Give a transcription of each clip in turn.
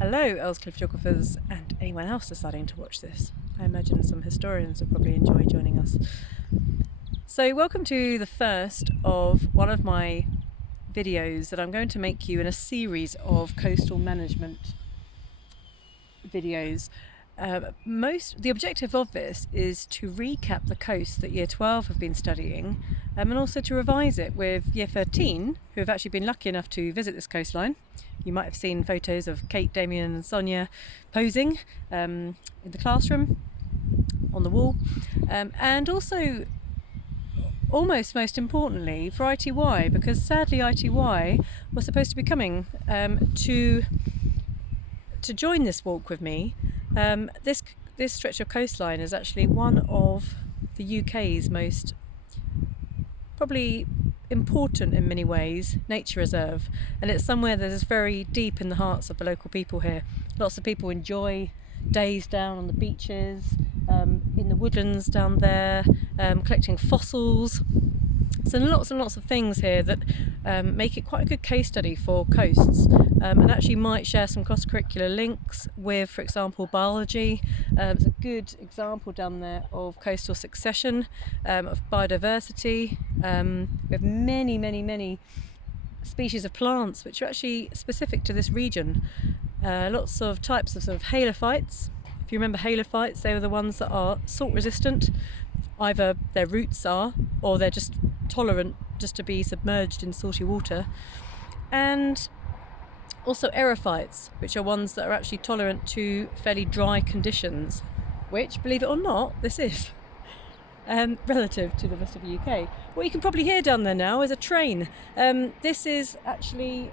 Hello, Ellscliff geographers and anyone else deciding to watch this. I imagine some historians will probably enjoy joining us. So welcome to the first of one of my videos that I'm going to make you in a series of coastal management videos. The objective of this is to recap the coast that Year 12 have been studying and also to revise it with Year 13, who have actually been lucky enough to visit this coastline. You might have seen photos of Kate, Damien and Sonia posing in the classroom on the wall, and also almost most importantly for ITY, because sadly ITY was supposed to be coming to join this walk with me. This stretch of coastline is actually one of the UK's most probably important in many ways nature reserve, and it's somewhere that is very deep in the hearts of the local people here. Lots of people enjoy days down on the beaches, in the woodlands down there, collecting fossils. So lots and lots of things here that make it quite a good case study for coasts, and actually might share some cross-curricular links with, for example, biology. It's a good example down there of coastal succession, of biodiversity. We have many species of plants which are actually specific to this region. Lots of types of sort of halophytes. If you remember halophytes, they were the ones that are salt resistant. Either their roots are, or they're just tolerant just to be submerged in salty water. And also xerophytes, which are ones that are actually tolerant to fairly dry conditions, which, believe it or not, this is relative to the rest of the UK. What you can probably hear down there now is a train. This is actually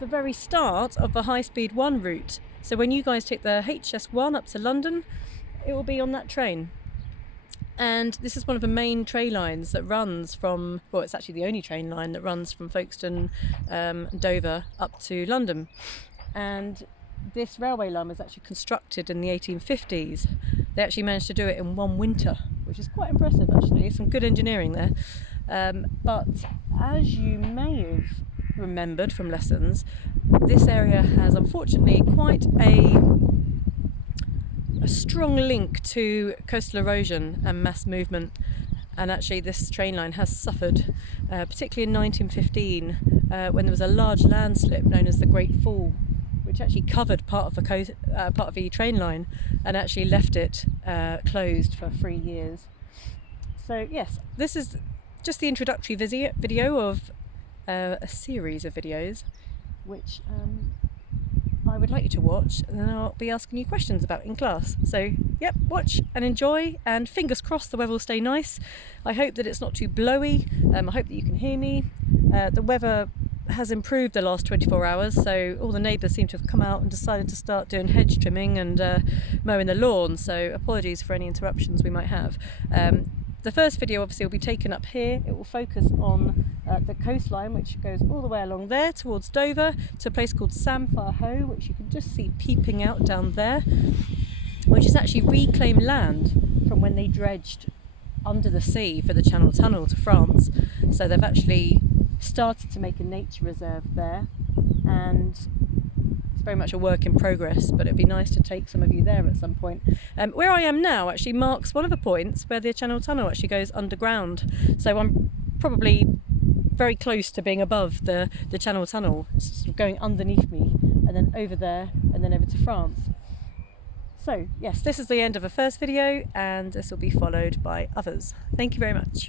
the very start of the high-speed 1 route. So when you guys take the HS1 up to London, it will be on that train. And this is one of the main train lines that runs from, well, it's actually the only train line that runs from Folkestone, Dover up to London. And this railway line was actually constructed in the 1850s. They actually managed to do it in one winter, which is quite impressive actually, some good engineering there. But as you may have remembered from lessons, this area has unfortunately quite a strong link to coastal erosion and mass movement, and actually this train line has suffered, particularly in 1915 when there was a large landslide known as the Great Fall, which actually covered part of the train line and actually left it closed for 3 years. So yes, this is just the introductory video of a series of videos which I would like you to watch, and then I'll be asking you questions about in class. So yep, watch and enjoy, and fingers crossed the weather will stay nice. I hope that it's not too blowy. I hope that you can hear me. The weather has improved the last 24 hours, so all the neighbours seem to have come out and decided to start doing hedge trimming and mowing the lawn, so apologies for any interruptions we might have. The first video obviously will be taken up here. It will focus on the coastline, which goes all the way along there towards Dover to a place called Samphire Hoe, which you can just see peeping out down there, which is actually reclaimed land from when they dredged under the sea for the Channel Tunnel to France. So they've actually started to make a nature reserve there, and it's very much a work in progress, but it'd be nice to take some of you there at some point. Where I am now actually marks one of the points where the Channel Tunnel actually goes underground, so I'm probably very close to being above the Channel Tunnel. It's sort of going underneath me and then over there and then over to France. So yes, this is the end of the first video, and this will be followed by others. Thank you very much.